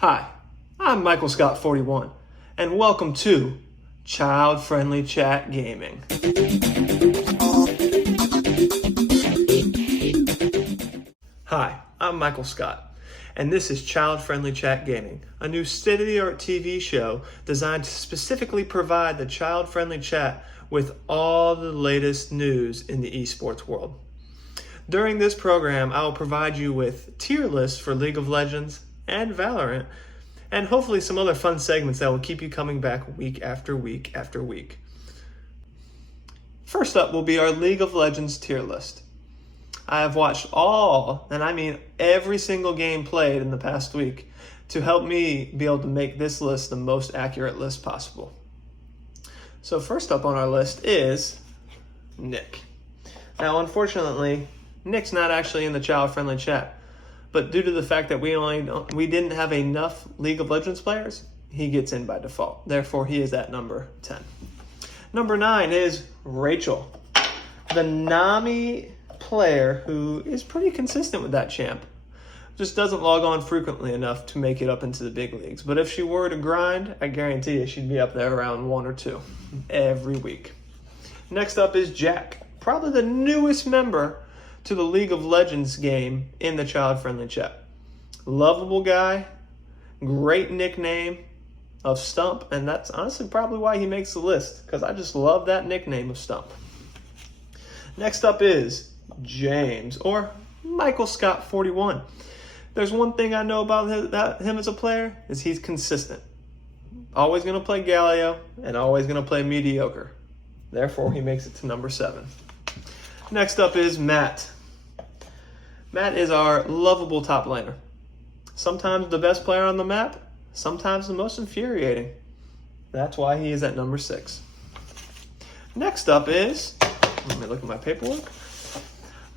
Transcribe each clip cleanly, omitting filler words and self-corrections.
Hi, I'm Michael Scott 41, and welcome to Child-Friendly Chat Gaming. Hi, I'm Michael Scott, and this is Child-Friendly Chat Gaming, a new state-of-the-art TV show designed to specifically provide the child-friendly chat with all the latest news in the esports world. During this program, I will provide you with tier lists for League of Legends and Valorant, and hopefully some other fun segments that will keep you coming back week after week after week. First up will be our League of Legends tier list. I have watched all, and I mean every single game played in the past week to help me be able to make this list the most accurate list possible. So first up on our list is Nick. Now unfortunately, Nick's not actually in the child-friendly chat. But due to the fact that we didn't have enough League of Legends players, he gets in by default. Therefore, he is at number 10. Number 9 is Rachel, the Nami player who is pretty consistent with that champ. Just doesn't log on frequently enough to make it up into the big leagues. But if she were to grind, I guarantee you she'd be up there around 1 or 2 every week. Next up is Jack, probably the newest member to the League of Legends game in the child-friendly chat. Lovable guy, great nickname of Stump, and that's honestly probably why he makes the list, because I just love that nickname of Stump. Next up is James, or Michael Scott 41. There's one thing I know about him as a player, is he's consistent. Always going to play Galio, and always going to play mediocre. Therefore, he makes it to number 7. Next up is Matt. Matt is our lovable top laner. Sometimes the best player on the map, sometimes the most infuriating. That's why he is at number 6. Next up is, let me look at my paperwork.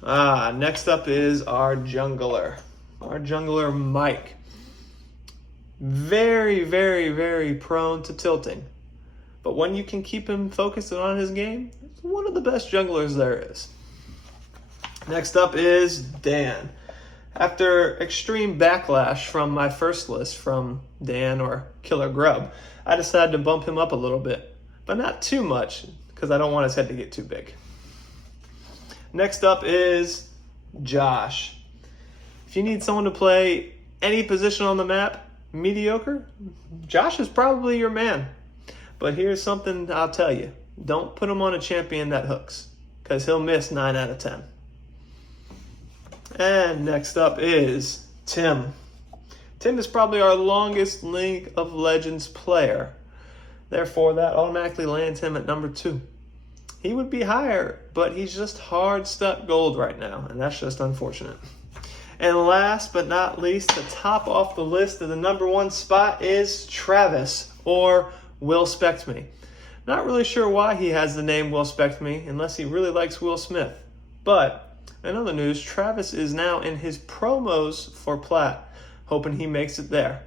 Next up is our jungler. Our jungler, Mike. Very, very, very prone to tilting. But when you can keep him focused on his game, it's one of the best junglers there is. Next up is Dan. After extreme backlash from my first list from Dan or Killer Grub, I decided to bump him up a little bit, but not too much because I don't want his head to get too big. Next up is Josh. If you need someone to play any position on the map, mediocre, Josh is probably your man. But here's something I'll tell you. Don't put him on a champion that hooks, because he'll miss 9 out of 10. And next up is Tim. Tim is probably our longest League of Legends player. Therefore, that automatically lands him at number 2. He would be higher, but he's just hard stuck gold right now, and that's just unfortunate. And last but not least, the top off the list of the number 1 spot is Travis, or Will Spect Me. Not really sure why he has the name Will Spect Me, unless he really likes Will Smith. But in other news, Travis is now in his promos for Plat, hoping he makes it there.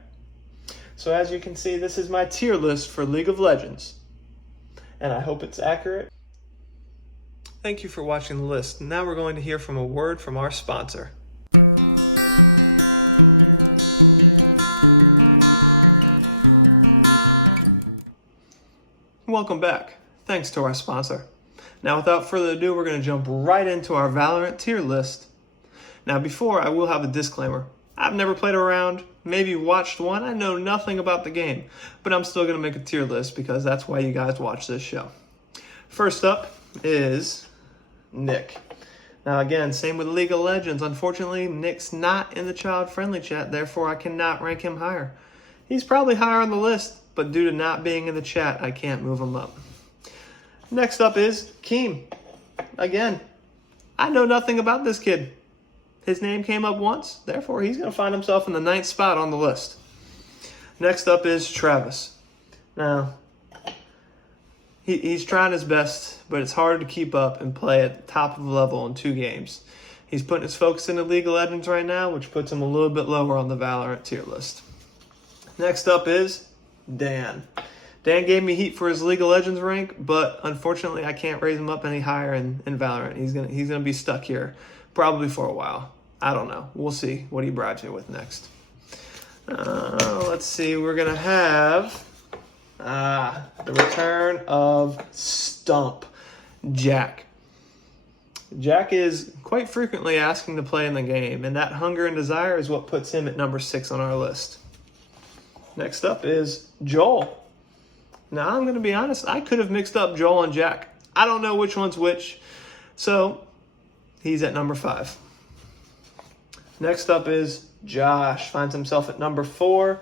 So as you can see, this is my tier list for League of Legends, and I hope it's accurate. Thank you for watching the list. Now we're going to hear from a word from our sponsor. Welcome back. Thanks to our sponsor. Now, without further ado, we're going to jump right into our Valorant tier list. Now, before, I will have a disclaimer. I've never played a round, maybe watched one. I know nothing about the game, but I'm still going to make a tier list because that's why you guys watch this show. First up is Nick. Now, again, same with League of Legends. Unfortunately, Nick's not in the child-friendly chat, therefore I cannot rank him higher. He's probably higher on the list, but due to not being in the chat, I can't move him up. Next up is Keem. Again, I know nothing about this kid. His name came up once, therefore he's going to find himself in the 9th spot on the list. Next up is Travis. Now, he's trying his best, but it's hard to keep up and play at the top of the level in 2 games. He's putting his focus into League of Legends right now, which puts him a little bit lower on the Valorant tier list. Next up is Dan. Dan gave me heat for his League of Legends rank, but unfortunately I can't raise him up any higher in Valorant. He's gonna be stuck here probably for a while. I don't know. We'll see what he bribes me with next. Let's let's see. We're going to have the return of Stump Jack. Jack is quite frequently asking to play in the game, and that hunger and desire is what puts him at number 6 on our list. Next up is Joel. Now, I'm going to be honest, I could have mixed up Joel and Jack. I don't know which one's which, so he's at number 5. Next up is Josh. Finds himself at number 4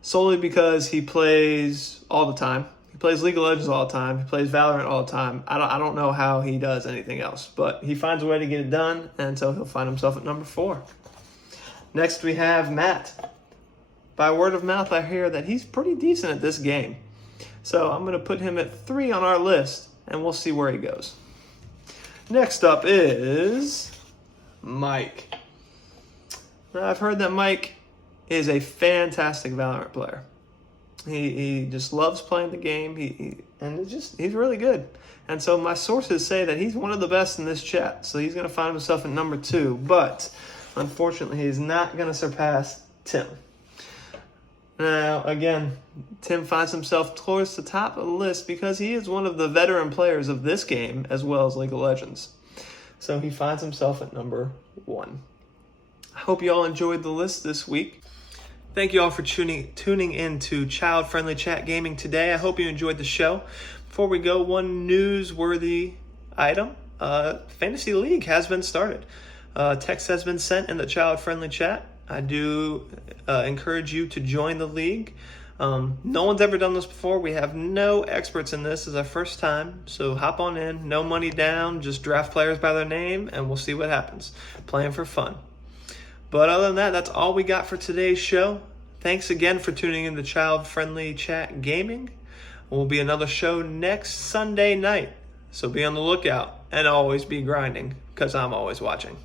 solely because he plays all the time. He plays League of Legends all the time. He plays Valorant all the time. I don't know how he does anything else, but he finds a way to get it done, and so he'll find himself at number 4. Next, we have Matt. By word of mouth, I hear that he's pretty decent at this game. So I'm going to put him at 3 on our list, and we'll see where he goes. Next up is Mike. Now, I've heard that Mike is a fantastic Valorant player. He just loves playing the game, he's really good. And so my sources say that he's one of the best in this chat, so he's going to find himself at number 2. But unfortunately, he's not going to surpass Tim. Now, again, Tim finds himself towards the top of the list because he is one of the veteran players of this game as well as League of Legends. So he finds himself at number 1. I hope you all enjoyed the list this week. Thank you all for tuning in to Child Friendly Chat Gaming today. I hope you enjoyed the show. Before we go, one newsworthy item. Fantasy League has been started. Text has been sent in the Child Friendly Chat. I do encourage you to join the league. No one's ever done this before. We have no experts in this. It's our first time. So hop on in. No money down. Just draft players by their name, and we'll see what happens. Playing for fun. But other than that, that's all we got for today's show. Thanks again for tuning in to Child Friendly Chat Gaming. Will be another show next Sunday night. So be on the lookout and always be grinding, because I'm always watching.